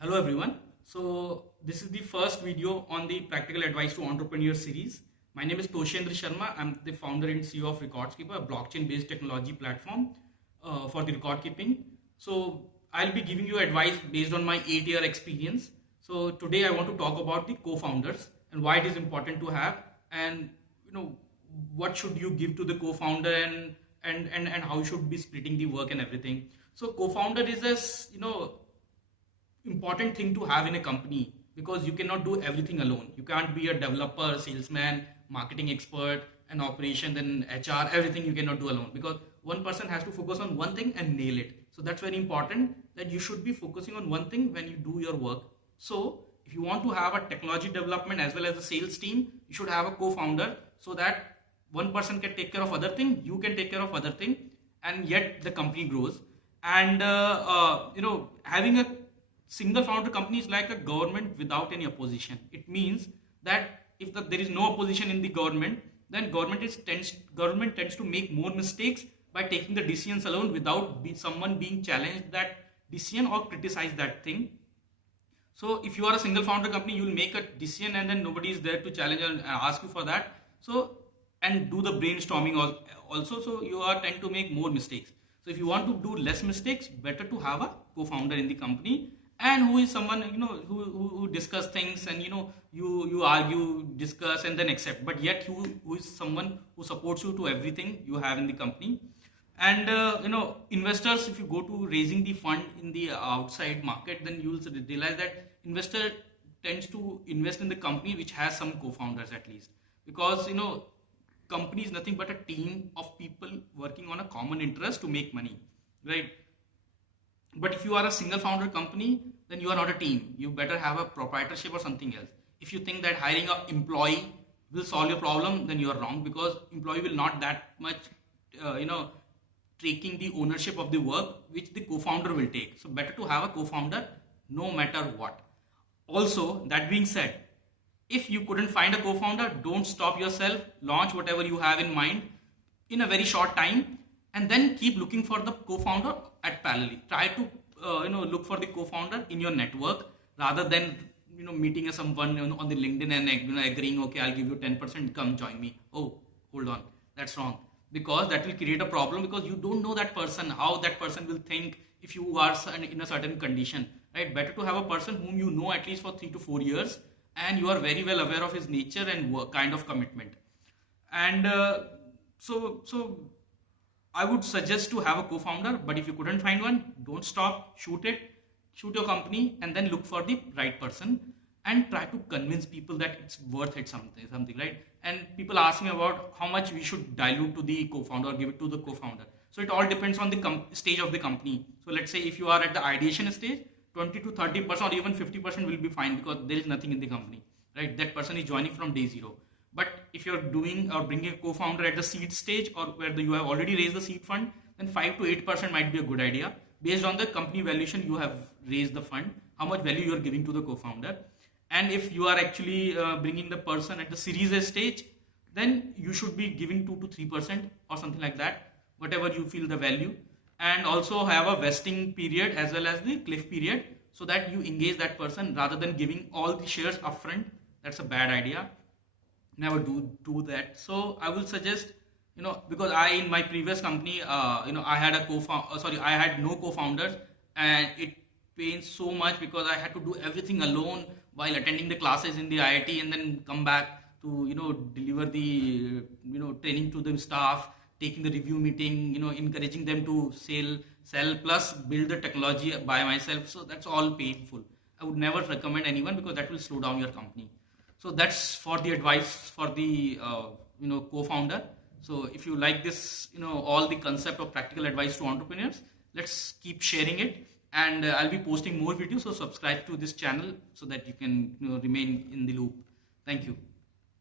Hello everyone. So this is the first video on the practical advice to entrepreneurs series. My name is Toshendra Sharma. I'm the founder and CEO of RecordKeeper, a blockchain-based technology platform for the record keeping. So I'll be giving you advice based on my 8-year experience. So today I want to talk about the co-founders and why it is important to have, and what should you give to the co-founder, and how you should be splitting the work and everything. So co-founder is important thing to have in a company, because you cannot do everything alone. You can't be a developer, salesman, marketing expert, and operation, then HR, everything you cannot do alone, because one person has to focus on one thing and nail it. So that's very important, that you should be focusing on one thing when you do your work. So if you want to have a technology development as well as a sales team, you should have a co-founder, so that one person can take care of other thing, you can take care of other thing, and yet the company grows. And having a single founder company is like a government without any opposition. It means that if there is no opposition in the government, then government tends to make more mistakes by taking the decisions alone without someone being challenged that decision or criticize that thing. So if you are a single founder company, you will make a decision and then nobody is there to challenge and ask you for that. So, and do the brainstorming also. So you are tend to make more mistakes. So if you want to do less mistakes, better to have a co-founder in the company, and who is someone who discuss things, and you argue, discuss, and then accept, but yet who is someone who supports you to everything you have in the company. And investors, if you go to raising the fund in the outside market, then you will realize that investor tends to invest in the company which has some co-founders at least, because company is nothing but a team of people working on a common interest to make money, right? But if you are a single founder company, then you are not a team. You better have a proprietorship or something else. If you think that hiring an employee will solve your problem, then you are wrong, because employee will not that much taking the ownership of the work which the co-founder will take. So better to have a co-founder no matter what. Also, that being said, if you couldn't find a co-founder, don't stop yourself. Launch whatever you have in mind in a very short time, and then keep looking for the co-founder at parallel. Try to look for the co-founder in your network, rather than meeting someone on the LinkedIn and agreeing, okay, I'll give you 10%, come join me. Oh, hold on, that's wrong, because that will create a problem, because you don't know that person, how that person will think if you are in a certain condition, right? Better to have a person whom you know at least for 3 to 4 years, and you are very well aware of his nature and work kind of commitment. And so I would suggest to have a co-founder, but if you couldn't find one, don't stop, shoot your company, and then look for the right person, and try to convince people that it's worth it, something, right? And people ask me about how much we should dilute to the co-founder or give it to the co-founder. So it all depends on the stage of the company. So let's say if you are at the ideation stage, 20 to 30% or even 50% will be fine, because there is nothing in the company, right? That person is joining from day zero. But if you're doing or bringing a co-founder at the seed stage, or where you have already raised the seed fund, then 5 to 8% might be a good idea, based on the company valuation you have raised the fund, how much value you are giving to the co-founder. And if you are actually bringing the person at the series A stage, then you should be giving 2 to 3% or something like that, whatever you feel the value. And also have a vesting period as well as the cliff period, so that you engage that person rather than giving all the shares upfront. That's a bad idea. Never do that. So I will suggest, because in my previous company, I had I had no co-founders, and it pains so much, because I had to do everything alone while attending the classes in the IIT, and then come back to deliver the training to the staff, taking the review meeting, encouraging them to sell, plus build the technology by myself. So that's all painful. I would never recommend anyone, because that will slow down your company. So that's for the advice for the co-founder. So if you like this, all the concept of practical advice to entrepreneurs, let's keep sharing it, and I'll be posting more videos. So subscribe to this channel so that you can remain in the loop. Thank you.